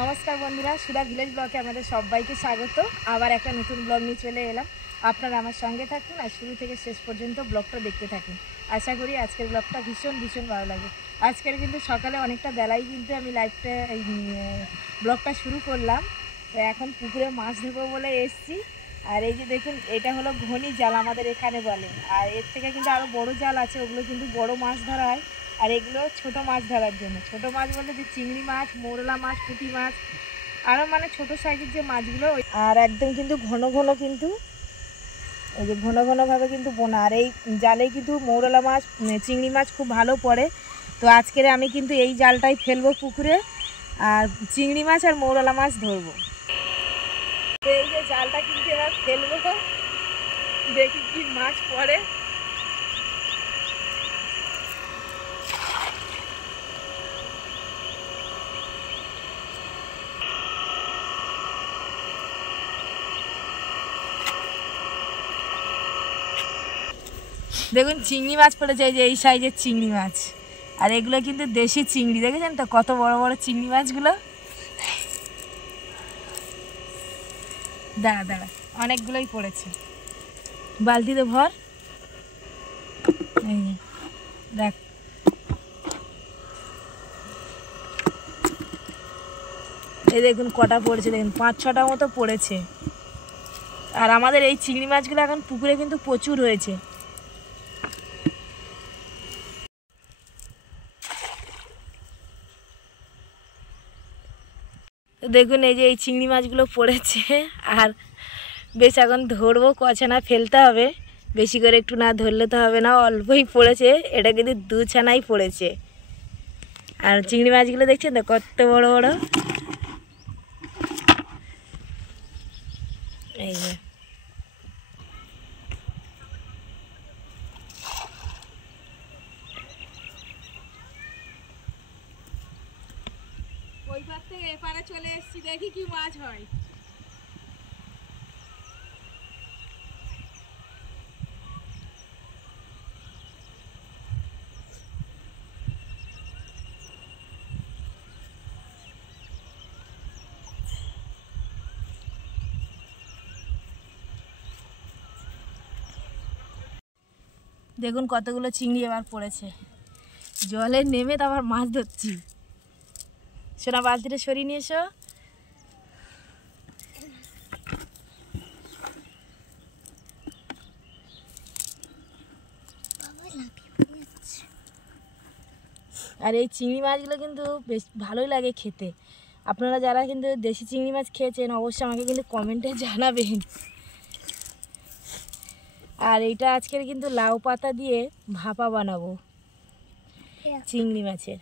নমস্কার বন্ধুরা, সুধা ভিলেজ ব্লগে আমাদের সবাইকে স্বাগত। আবার একটা নতুন ব্লগ নিয়ে চলে এলাম। আপনারা আমার সঙ্গে থাকুন আর শুরু থেকে শেষ পর্যন্ত ব্লগটা দেখতে থাকুন। আশা করি আজকের ব্লগটা ভীষণ ভালো লাগে। আজকের কিন্তু সকালে অনেকটা বেলায় কিন্তু আমি লাইভটা ব্লগটা শুরু করলাম। তো এখন পুকুরে মাছ ধরবো বলে এসছি। আর এই যে দেখুন, এটা হলো ঘনি জাল আমাদের এখানে বলে। আর এর থেকে কিন্তু আরও বড় জাল আছে, ওগুলো কিন্তু বড় মাছ ধরা হয়। আর এগুলো ছোট মাছ ধরার জন্য। ছোট মাছ বলতে যে চিংড়ি মাছ, মৌরলা মাছ, পুঁটি মাছ, আরও মানে ছোট সাইজের যে মাছগুলো। আর একদম কিন্তু ঘন ঘন কিন্তু এই যে ঘন ঘনভাবে কিন্তু বোনা। আর এই জালে কিন্তু মৌরলা মাছ, চিংড়ি মাছ খুব ভালো পড়ে। তো আজকের আমি কিন্তু এই জালটাই ফেলবো পুকুরে, আর চিংড়ি মাছ আর মৌরলা মাছ ধরবো। তো এই যে জালটা কিন্তু এবার ফেলবো, দেখি কি মাছ পড়ে। দেখুন চিংড়ি মাছ পড়েছে, এই যে এই সাইজের চিংড়ি মাছ। আর এগুলো কিন্তু দেশি চিংড়ি, দেখেছেন তো কত বড় বড় চিংড়ি মাছগুলো। দাঁড়া দাঁড়া, অনেকগুলোই পড়েছে। বালতিতে ভর, এই দেখ। এই দেখুন কটা পড়েছে, দেখুন 5-6টা মতো পড়েছে। আর আমাদের এই চিংড়ি মাছগুলো এখন পুকুরে কিন্তু প্রচুর হয়েছে। দেখুন এই যে এই চিংড়ি মাছগুলো পড়েছে। আর বেশ এখন ধরবো, কছানা ফেলতে হবে। বেশি করে একটু না ধরলে তো হবে না, অল্পই পড়েছে। এটা কিন্তু 2 ছানাই পড়েছে। আর চিংড়ি মাছগুলো দেখছেন তো কত বড় বড়। এই যে ওই পার থেকে এপারে চলে এসেছি, দেখি কি মাছ হয়। দেখুন কতগুলো চিংড়ি এবার পড়েছে। জলে নেমে তো আবার মাছ ধরছি। সোনা বালতিটা সরিয়ে নিয়ে এসো। আর এই চিংড়ি মাছগুলো কিন্তু বেশ ভালোই লাগে খেতে। আপনারা যারা কিন্তু দেশি চিংড়ি মাছ খেয়েছেন অবশ্যই আমাকে কিন্তু কমেন্টে জানাবেন। আর এইটা আজকের কিন্তু লাউ পাতা দিয়ে ভাপা বানাবো চিংড়ি মাছের।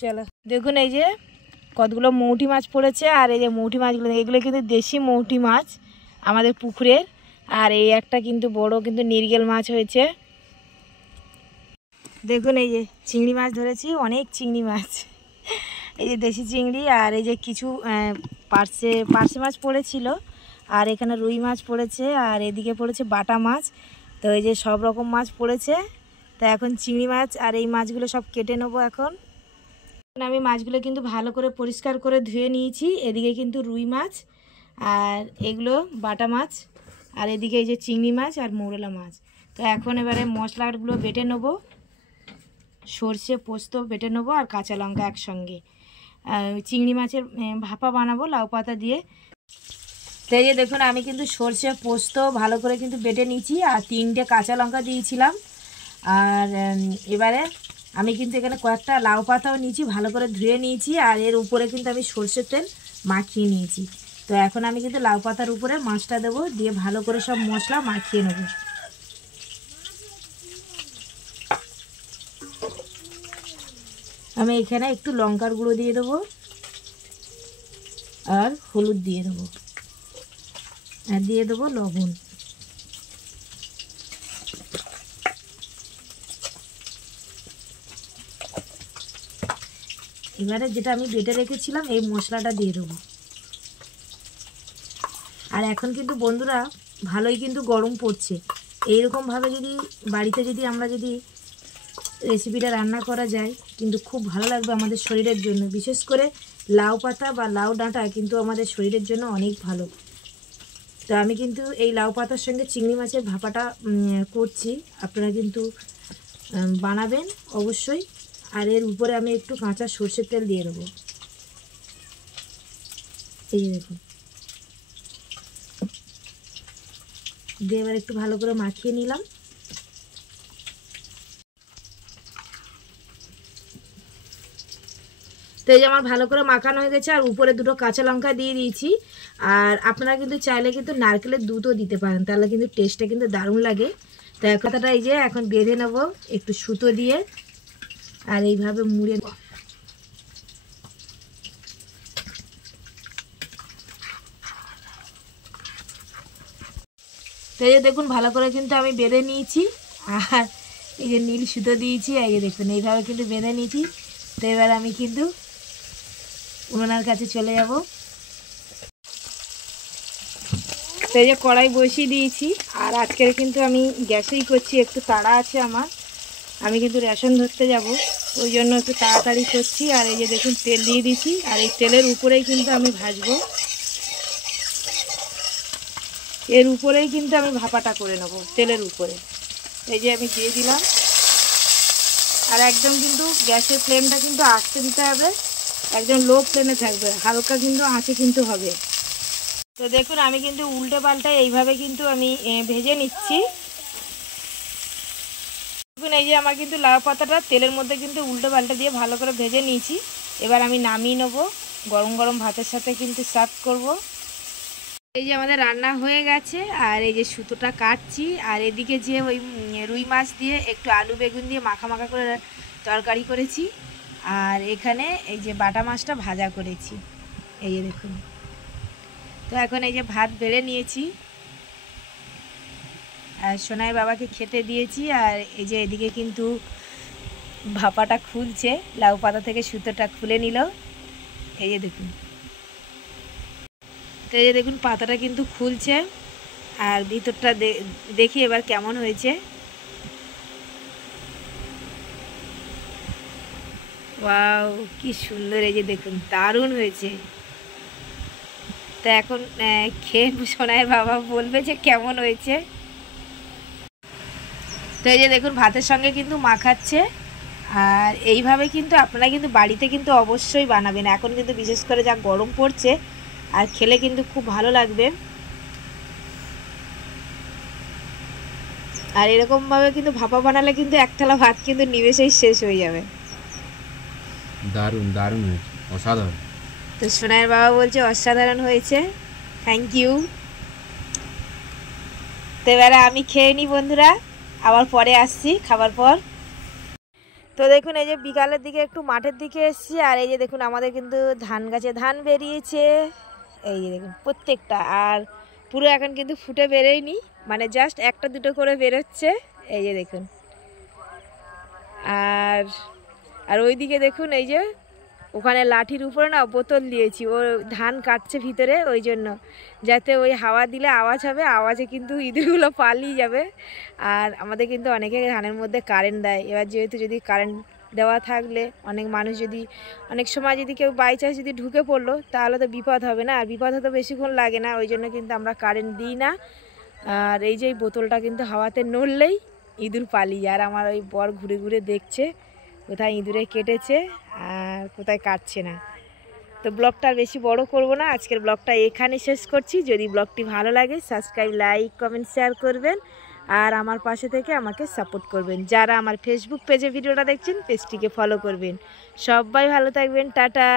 চলো দেখুন এই যে কতগুলো মৌটি মাছ পড়েছে। আর এই যে মৌটি মাছগুলো, এগুলো কিন্তু দেশি মৌটি মাছ আমাদের পুকুরের। আর এই একটা কিন্তু বড় কিন্তু নির্গেল মাছ হয়েছে। দেখুন এই যে চিংড়ি মাছ ধরেছি, অনেক চিংড়ি মাছ। এই যে দেশি চিংড়ি, আর এই যে কিছু পার্শে মাছ পড়েছিল। আর এখানে রুই মাছ পড়েছে, আর এদিকে পড়েছে বাটা মাছ। তো এই যে সব রকম মাছ পড়েছে। তা এখন চিংড়ি মাছ আর এই মাছগুলো সব কেটে নেবো। এখন আমি মাছগুলো কিন্তু ভালো করে পরিষ্কার করে ধুয়ে নিয়েছি। এদিকে কিন্তু রুই মাছ, আর এগুলো বাটা মাছ, আর এদিকে এই যে চিংড়ি মাছ আর মৌরলা মাছ। তো এখন এবারে মশলাগুলো বেটে নেবো। সর্ষে পোস্ত বেটে নেবো আর কাঁচা লঙ্কা একসঙ্গে। চিংড়ি মাছের ভাপা বানাবো লাউ পাতা দিয়ে। তো এই যে দেখুন আমি কিন্তু সর্ষে পোস্ত ভালো করে কিন্তু বেটে নিয়েছি, আর 3টে কাঁচা লঙ্কা দিয়েছিলাম। আর এবারে আমি কিন্তু এখানে কয়েকটা লাউ পাতাও নিয়েছি, ভালো করে ধুয়ে নিয়েছি। আর এর উপরে কিন্তু আমি সর্ষের তেল মাখিয়ে নিয়েছি। তো এখন আমি কিন্তু লাউ পাতার উপরে মাছটা দেবো, দিয়ে ভালো করে সব মশলা মাখিয়ে নেবো। আমি এখানে একটু লঙ্কার গুঁড়ো দিয়ে দেবো, আর হলুদ দিয়ে দেবো, আর দিয়ে দেবো লবণ। এবারে যেটা আমি বেটে রেখেছিলাম এই মশলাটা দিয়ে দেবো। আর এখন কিন্তু বন্ধুরা ভালোই কিন্তু গরম পড়ছে। এইরকমভাবে যদি বাড়িতে যদি আমরা যদি রেসিপিটা রান্না করা যায়, কিন্তু খুব ভালো লাগবে আমাদের শরীরের জন্য। বিশেষ করে লাউ পাতা বা লাউ ডাঁটা কিন্তু আমাদের শরীরের জন্য অনেক ভালো। তো আমি কিন্তু এই লাউ পাতার সঙ্গে চিংড়ি মাছের ভাপাটা করছি, আপনারা কিন্তু বানাবেন অবশ্যই। আর এর উপরে আমি একটু কাঁচা সর্ষের তেল দিয়ে দেবো। এই দেখুন, দিয়ে এবার একটু ভালো করে মাখিয়ে নিলাম। তো এই যে আমার ভালো করে মাখানো হয়ে গেছে, আর উপরে দুটো কাঁচা লঙ্কা দিয়ে দিয়েছি। আর আপনারা কিন্তু চাইলে কিন্তু নারকেলের দুধও দিতে পারেন, তাহলে কিন্তু টেস্টটা কিন্তু দারুণ লাগে। তো এক কথাটা এই যে এখন বেঁধে নেব একটু সুতো দিয়ে, আর এইভাবে মুড়ে নেব। তো এই যে দেখুন ভালো করে কিন্তু আমি বেঁধে নিয়েছি, আর এই যে নীল সুতো দিয়েছি, এই যে দেখুন এইভাবে কিন্তু বেঁধে নিয়েছি। তো এবার আমি কিন্তু উনানের কাছে চলে যাব। তো এই যে কড়াই বসিয়ে দিয়েছি, আর আজকের কিন্তু আমি গ্যাসেই করছি, একটু তাড়া আছে আমার, আমি কিন্তু রেশন ধরতে যাব, ওই জন্য একটু তাড়াতাড়ি করছি। আর এই যে দেখুন তেল দিয়ে দিয়েছি, আর এই তেলের উপরেই কিন্তু আমি ভাজবো, এর উপরেই কিন্তু আমি ভাপাটা করে নেব, তেলের উপরে। এই যে আমি দিয়ে দিলাম, আর একদম কিন্তু গ্যাসের ফ্লেমটা কিন্তু আস্তে দিতে হবে, একদম লো ফ্লেমে থাকবে, হালকা কিন্তু আঁচে কিন্তু হবে। তো দেখুন আমি কিন্তু উল্টে পাল্টে এইভাবে কিন্তু আমি ভেজে নিচ্ছি। দেখুন এই যে আমার কিন্তু লাউ পাতাটা তেলের মধ্যে কিন্তু উল্টে পাল্টে দিয়ে ভালো করে ভেজে নিয়েছি। এবার আমি নামিয়ে নেব, গরম গরম ভাতের সাথে কিন্তু সার্ভ করব। এই যে আমাদের রান্না হয়ে গেছে, আর এই যে সুতোটা কাটছি, আর এদিকে যে ওই রুই মাছ দিয়ে একটু আলু বেগুন দিয়ে মাখা মাখা করে তরকারি করেছি, আর এখানে এই যে বাটা মাছটা ভাজা করেছি, এই যে দেখুন। তো এখন এই যে ভাত বেড়ে নিয়েছি, আর সোনাই বাবাকে খেতে দিয়েছি, আর এই যে এদিকে কিন্তু ভাপাটা খুলছে, লাউ পাতা থেকে সুতোটা খুলে নিল, এই যে দেখুন। তো এই যে দেখুন পাতাটা কিন্তু খুলছে, আর ভিতরটা দেখি এবার কেমন হয়েছে। ওয়াও, কি সুন্দর, এই যে দেখুন দারুণ হয়েছে। তো এখন খেয়ে সোনাইয়ের বাবা বলবে যে কেমন হয়েছে। তো এই যে দেখুন ভাতের সঙ্গে কিন্তু মাখাচ্ছে, আর এইভাবে কিন্তু আপনারা কিন্তু বাড়িতে কিন্তু অবশ্যই বানাবেন, এখন কিন্তু বিশেষ করে যা গরম পড়ছে, আর খেলে কিন্তু খুব ভালো লাগবে। আর এরকমভাবে কিন্তু ভাপা বানালে কিন্তু এক থালা ভাত কিন্তু নিমেষেই শেষ হয়ে যাবে। দারুণ দারুণ হয়েছে, অসাধারণ। তো সোনাইয়ের বাবা বলছে অসাধারণ হয়েছে, থ্যাংক ইউ। তো এবারে আমি খেয়ে নিই বন্ধুরা, আবার পরে আসছি খাবার পর। তো দেখুন এই যে বিকালের দিকে একটু মাঠের দিকে এসেছি, আর এই যে দেখুন আমাদের কিন্তু ধান গাছে ধান বেরিয়েছে, এই যে দেখুন প্রত্যেকটা, আর পুরো এখন কিন্তু ফুটে বেরোয়নি, মানে জাস্ট একটা দুটো করে বেরোচ্ছে, এই যে দেখুন। আর আর ওইদিকে দেখুন এই যে ওখানে লাঠির উপরে না বোতল দিয়েছি, ও ধান কাটছে ভিতরে, ওই জন্য যাতে ওই হাওয়া দিলে আওয়াজ হবে, আওয়াজে কিন্তু ইঁদুরগুলো পালিয়ে যাবে। আর আমাদের কিন্তু অনেকে ধানের মধ্যে কারেন্ট দেয়, এবার যেহেতু যদি কারেন্ট দেওয়া থাকলে অনেক মানুষ যদি অনেক সময় যদি কেউ বাই চান্স যদি ঢুকে পড়লো, তাহলে তো বিপদ হবে না, আর বিপদ হতে বেশিক্ষণ লাগে না, ওই জন্য কিন্তু আমরা কারেন্ট দিই না। আর এই যে বোতলটা কিন্তু হাওয়াতে নড়লেই ইঁদুর পালিয়ে, আর আমার ওই বর ঘুরে ঘুরে দেখছে কোথায় ইঁদুরে কেটেছে আর কোথায় কাটছে না। তো ব্লগটা বেশি বড় করব না, আজকের ব্লগটা এখানে শেষ করছি। যদি ব্লগটি ভালো লাগে সাবস্ক্রাইব, লাইক, কমেন্ট, শেয়ার করবেন, আর আমার পাশে থেকে আমাকে সাপোর্ট করবেন। যারা আমার ফেসবুক পেজে ভিডিওটা দেখছেন পেজটিকে ফলো করবেন। সবাই ভালো থাকবেন, টাটা।